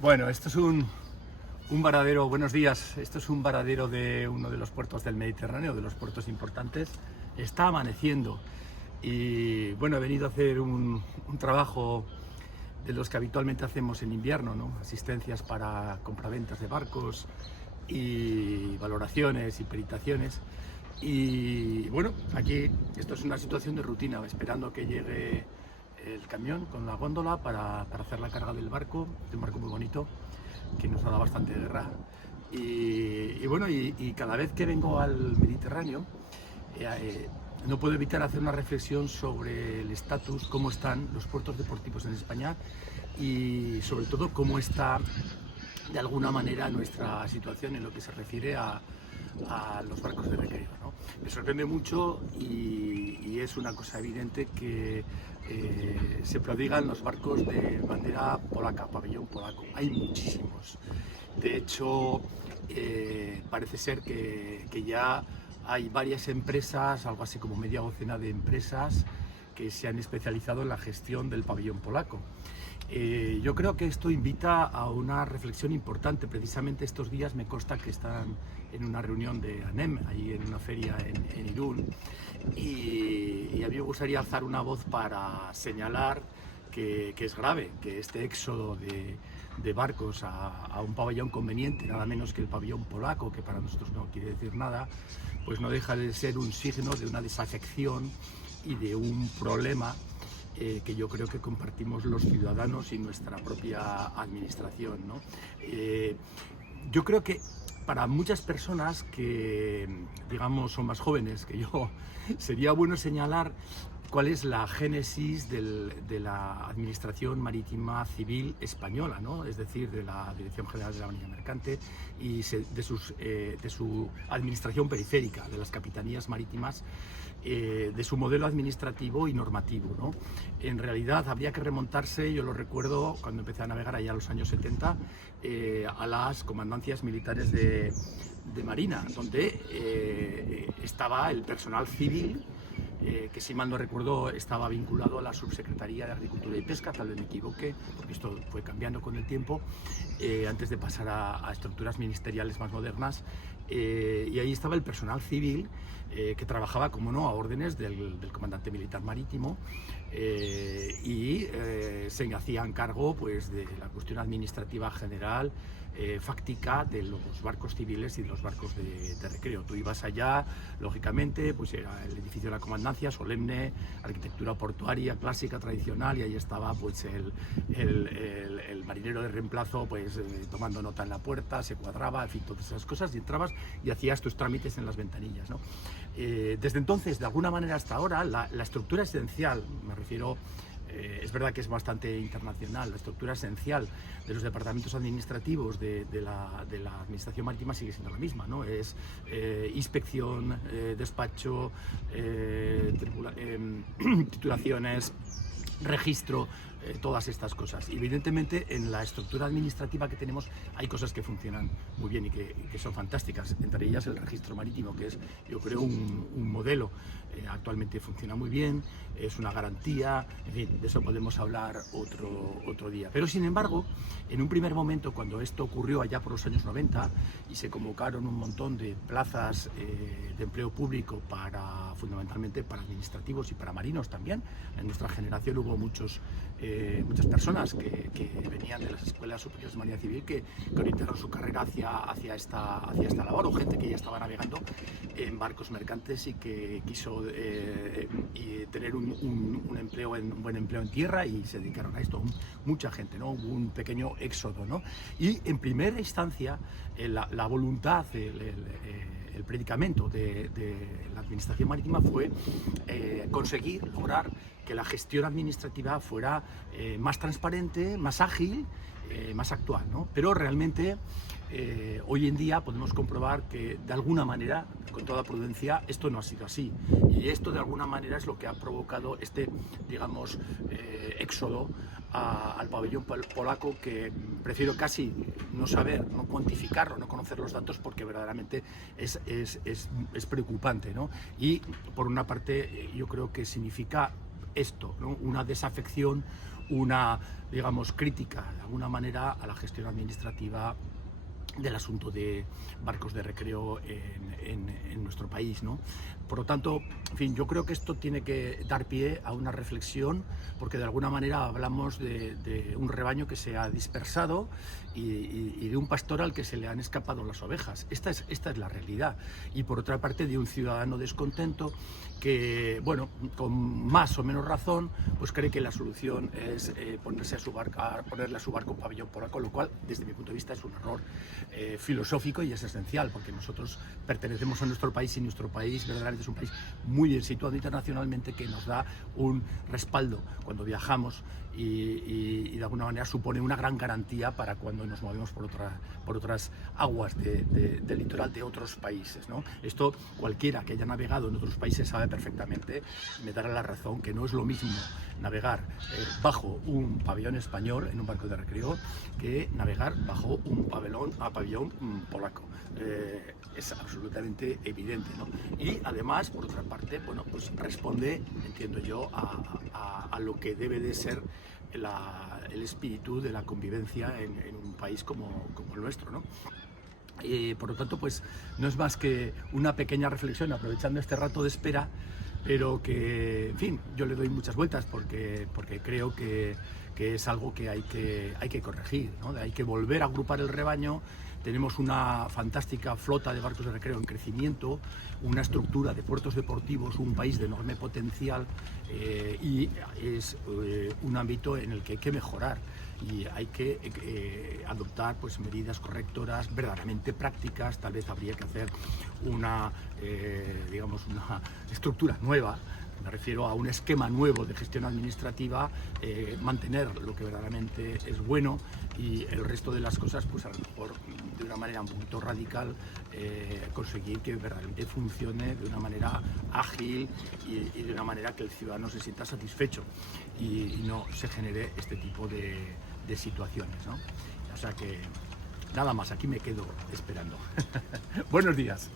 Bueno, esto es un varadero, buenos días, esto es un varadero de uno de los puertos del Mediterráneo, de los puertos importantes. Está amaneciendo y bueno, he venido a hacer un trabajo de los que habitualmente hacemos en invierno, ¿no? Asistencias para compraventas de barcos y valoraciones y peritaciones. Y bueno, aquí esto es una situación de rutina, esperando que llegue el camión con la góndola para hacer la carga del barco, de un barco muy bonito que nos ha dado bastante guerra. Y bueno, cada vez que vengo al Mediterráneo no puedo evitar hacer una reflexión sobre el estatus, cómo están los puertos deportivos en España y sobre todo cómo está de alguna manera nuestra situación en lo que se refiere a los barcos de recreo, ¿no? Me sorprende mucho y es una cosa evidente que se prodigan los barcos de bandera polaca, pabellón polaco. Hay muchísimos. De hecho, parece ser que ya hay varias empresas, algo así como media docena de empresas que se han especializado en la gestión del pabellón polaco. Yo creo que esto invita a una reflexión importante. Precisamente estos días me consta que están en una reunión de ANEM, ahí en una feria en Irún, y a mí me gustaría alzar una voz para señalar que es grave que este éxodo de barcos a un pabellón conveniente, nada menos que el pabellón polaco, que para nosotros no quiere decir nada, pues no deja de ser un signo de una desafección y de un problema que yo creo que compartimos los ciudadanos y nuestra propia administración, ¿no? Yo creo que para muchas personas que, digamos, son más jóvenes que yo, sería bueno señalar cuál es la génesis de la Administración Marítima Civil Española, ¿no? Es decir, de la Dirección General de la Marina Mercante y de su administración periférica, de las capitanías marítimas, de su modelo administrativo y normativo, ¿no? En realidad habría que remontarse, yo lo recuerdo cuando empecé a navegar allá a los años 70, a las comandancias militares de Marina, donde estaba el personal civil, que si mal no recuerdo estaba vinculado a la Subsecretaría de Agricultura y Pesca, tal vez me equivoque, porque esto fue cambiando con el tiempo, antes de pasar a estructuras ministeriales más modernas, y ahí estaba el personal civil que trabajaba, como no, a órdenes del comandante militar marítimo, y se hacían cargo pues, de la cuestión administrativa general, fáctica de los barcos civiles y de los barcos de recreo. Tú ibas allá, lógicamente, pues era el edificio de la comandancia, solemne, arquitectura portuaria, clásica, tradicional, y ahí estaba pues el marinero de reemplazo pues tomando nota en la puerta, se cuadraba, en fin, todas esas cosas, y entrabas y hacías tus trámites en las ventanillas, ¿no? Desde entonces, de alguna manera hasta ahora, la estructura esencial, me refiero, es verdad que es bastante internacional, la estructura esencial de los departamentos administrativos de la Administración Marítima sigue siendo la misma, ¿no? Es inspección, despacho, titulaciones, registro, todas estas cosas. Y evidentemente en la estructura administrativa que tenemos hay cosas que funcionan muy bien y que son fantásticas, entre ellas el registro marítimo, que es, yo creo, un modelo. Actualmente funciona muy bien, es una garantía, en fin, de eso podemos hablar otro día. Pero sin embargo, en un primer momento, cuando esto ocurrió allá por los años 90 y se convocaron un montón de plazas de empleo público fundamentalmente para administrativos y para marinos también, en nuestra generación hubo muchas personas que venían de las escuelas superiores de Marina Civil que orientaron su carrera hacia esta labor, o gente que ya estaba navegando en barcos mercantes y que quiso tener un buen empleo en tierra y se dedicaron a esto. Mucha gente, ¿no? Hubo un pequeño éxodo, ¿no? Y en primera instancia la voluntad, el predicamento de la Administración Marítima fue conseguir lograr que la gestión administrativa fuera más transparente, más ágil, más actual, ¿no? Pero realmente hoy en día podemos comprobar que de alguna manera, con toda prudencia, esto no ha sido así, y esto de alguna manera es lo que ha provocado digamos, éxodo al pabellón polaco, que prefiero casi no saber, no cuantificarlo, no conocer los datos, porque verdaderamente es preocupante, ¿no? Y por una parte yo creo que significa esto, ¿no? Una desafección, una, digamos, crítica de alguna manera a la gestión administrativa del asunto de barcos de recreo en nuestro país, ¿no? Por lo tanto, en fin, yo creo que esto tiene que dar pie a una reflexión, porque de alguna manera hablamos de un rebaño que se ha dispersado y de un pastor al que se le han escapado las ovejas. Esta es la realidad. Y por otra parte, de un ciudadano descontento que, bueno, con más o menos razón, pues cree que la solución es ponerle a su barco un pabellón polaco, lo cual, desde mi punto de vista, es un error filosófico y es esencial, porque nosotros pertenecemos a nuestro país y nuestro país verdaderamente es un país muy bien situado internacionalmente, que nos da un respaldo cuando viajamos y de alguna manera supone una gran garantía para cuando nos movemos por otras aguas del litoral de otros países, ¿no? Esto cualquiera que haya navegado en otros países sabe perfectamente, me dará la razón, que no es lo mismo navegar bajo un pabellón español en un barco de recreo que navegar bajo un pabellón polaco. Es absolutamente evidente, ¿no? Y además, por otra parte, bueno, pues responde, entiendo yo, a lo que debe de ser el espíritu de la convivencia en un país como el nuestro, ¿no? Por lo tanto, pues no es más que una pequeña reflexión, aprovechando este rato de espera, pero que, en fin, yo le doy muchas vueltas porque creo que es algo que hay que corregir, ¿no? Hay que volver a agrupar el rebaño. Tenemos una fantástica flota de barcos de recreo en crecimiento, una estructura de puertos deportivos, un país de enorme potencial, y es un ámbito en el que hay que mejorar y hay que adoptar pues medidas correctoras verdaderamente prácticas. Tal vez habría que hacer digamos, una estructura nueva. Me refiero a un esquema nuevo de gestión administrativa, mantener lo que verdaderamente es bueno y el resto de las cosas, pues a lo mejor de una manera un poquito radical, conseguir que verdaderamente funcione de una manera ágil y de una manera que el ciudadano se sienta satisfecho y no se genere este tipo de situaciones, ¿no? O sea que nada más, aquí me quedo esperando. Buenos días.